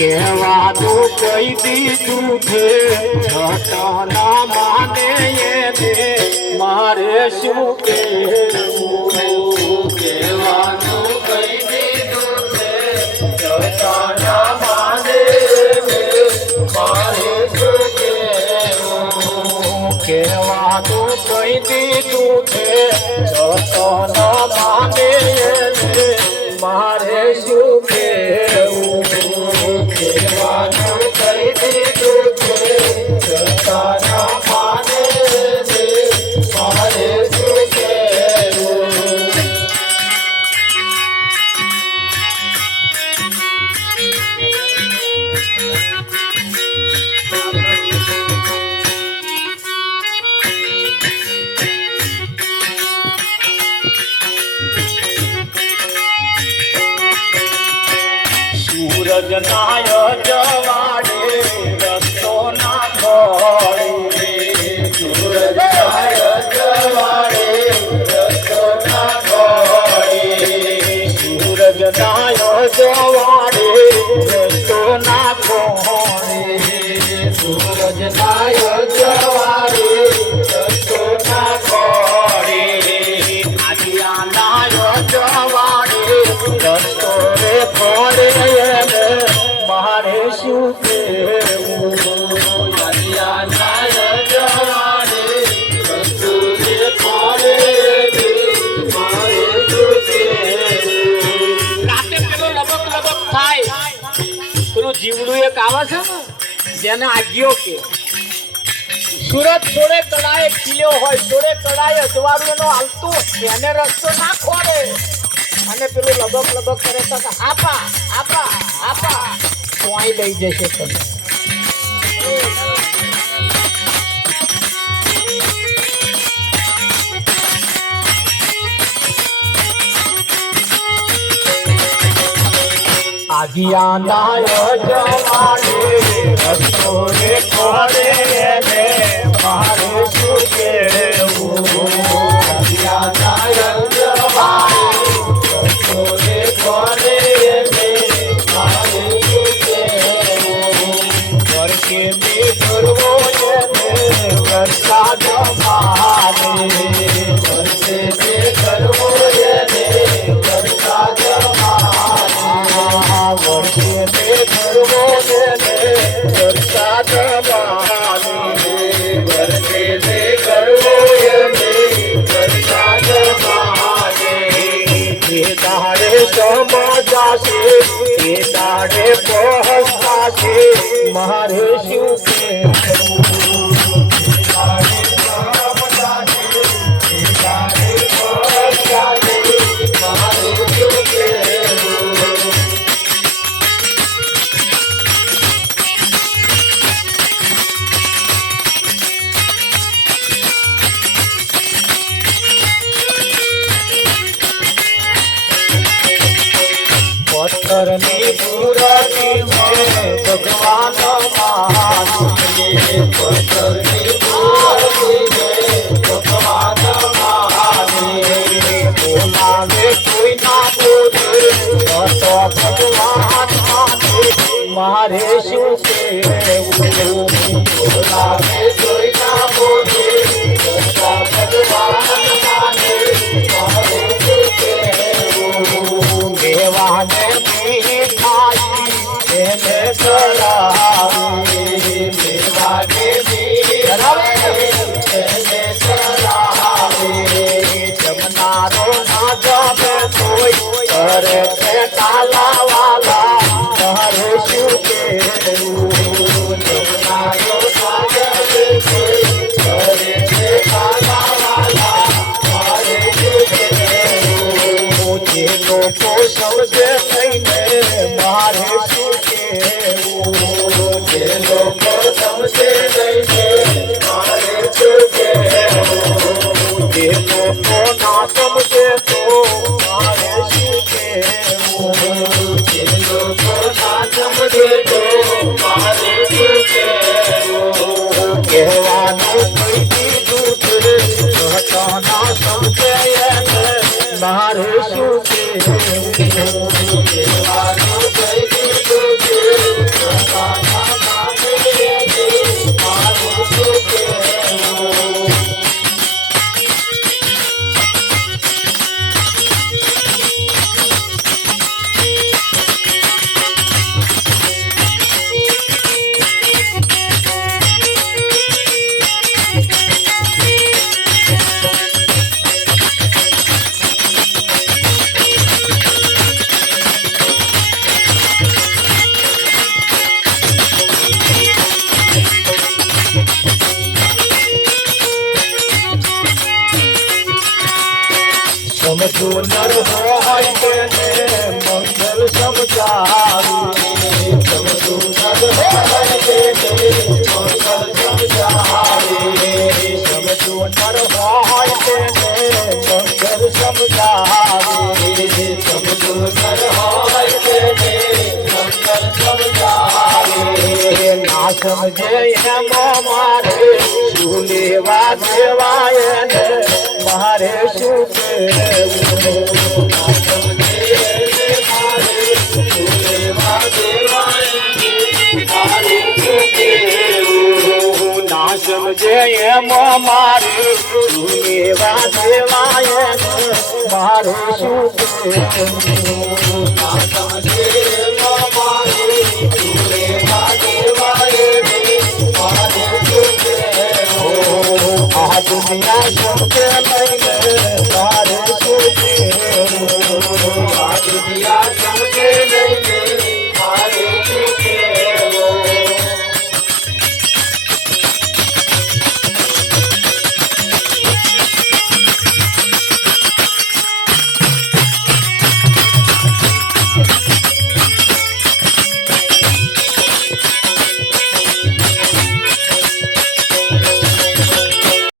કહેવાનું કહી દીધું છે છટાના માને એને મારે શું કહેવું કહેવાનું કહી દીધું છે છટાના માને મારે શું કહેવું કહેવાનું કહી દીધું છે છટાના માને એને મારે શું કહેવું કહેવાનું કહી દીધું છે છતાના માને મારે શું કહેવું સૂરજ નાય જવાડે રસ્તો ના ખોળી સૂરજ નાય જવાડે રસ્તો ના ખોળી સૂરજ નાય જવાડે રસ્તો ના ખોળી સૂરજ નાય જવાડે રસ્તો ના ખોળી આદિયા નાય જવાડે રસ્તો રે ખોળે મારે શું કહેવું આદિયા નાય જવાડે રસ્તો રે ખોળે મારે શું કહેવું રાતે પેલો લબક લબક થાય પેલું જીવડું એક આવે છે ને જેને આગિયો કે સુરત થોડે કડાએ ખીલ્યો હોય થોડે કડાએ અજવાળું એનો હાલતું એને રસ્તો ના ખોળે અને પેલું લબક લબક કરે તો આપા આપા આપા કોઈ લઈ જશે તમે આદિયા નાય જવાડે રસ્તો રે ખોળે એને મારે શું કહેવું આદિયા નાય જવાડે રસ્તો રે ખોળે એને મારે શું કહેવું વર્ષે બે કરવો એને વરસાદ મારે વર્ષે બે કરવો એને વરસાદ વર્ષે બે કરવો એને વરસાદ મારે વર્ષે બે કરવો એને વરસાદ મારે એ દાડે સમજાશે એ દાડે પહોંચશે મારે શું કહેવું પથ્થરની મૂર્તિ છે ભગવાન મહાદેવ પથ્થરની મૂર્તિ છે ભગવાન મહાદેવ બોલાવે કોઈ ના બોલે તો ભગવાન મારે શું કહેવું બોલાવે કોઈ ના બોલે તો ભગવાન મારે શું કહેવું દેવાને મીઠાઈ એને ચડાવી દેવાને મીઠાઈ એને ચડાવી જમનારો ના જમે કોઈ કરે છે કાલાવાલા મારે શું કહેવું જમનારો ના જમે કોઈ કરે છે કાલાવાલા મારે શું કહેવું જે લોકો સમજે નહીં મારે શું કહેવું જે લોકો સમજે નહીં મારે શું કહેવું જે લોકો ના સમજે તો મારે શું કહેવું જે લોકો ના સમજે તો મારે શું કહેવું કહેવાનું કહી દીધું છે ના સમજે મારે શું કહેવું કહેવાનું કહી દીધું છે દાદા માને મારું શું કહેવું. સમજો નર હોય તેને મંગલ સમજાવી. સમજો નર હોય તેને મંગલ સમજાવી. સમજો નર હોય તેને મંગલ સમજાવી. સમજો નર હોય તેને મંગલ સમજાવી. ના સમજે એમ મારે શું લેવા દેવાય ને મારે શું કહેવું. ના સમજે મારે શું લેવા દેવાય મારે શું કહેવું. ના સમજે એમ મારે શું લેવા દેવાય મારે શું કહેવું. ના સમજે એમ મારે શું લેવા દેવાય મારે શું કહેવું. આ દુનિયા સમજે નહીં મારે શું કહેવું. આ દુનિયા સમજે નહીં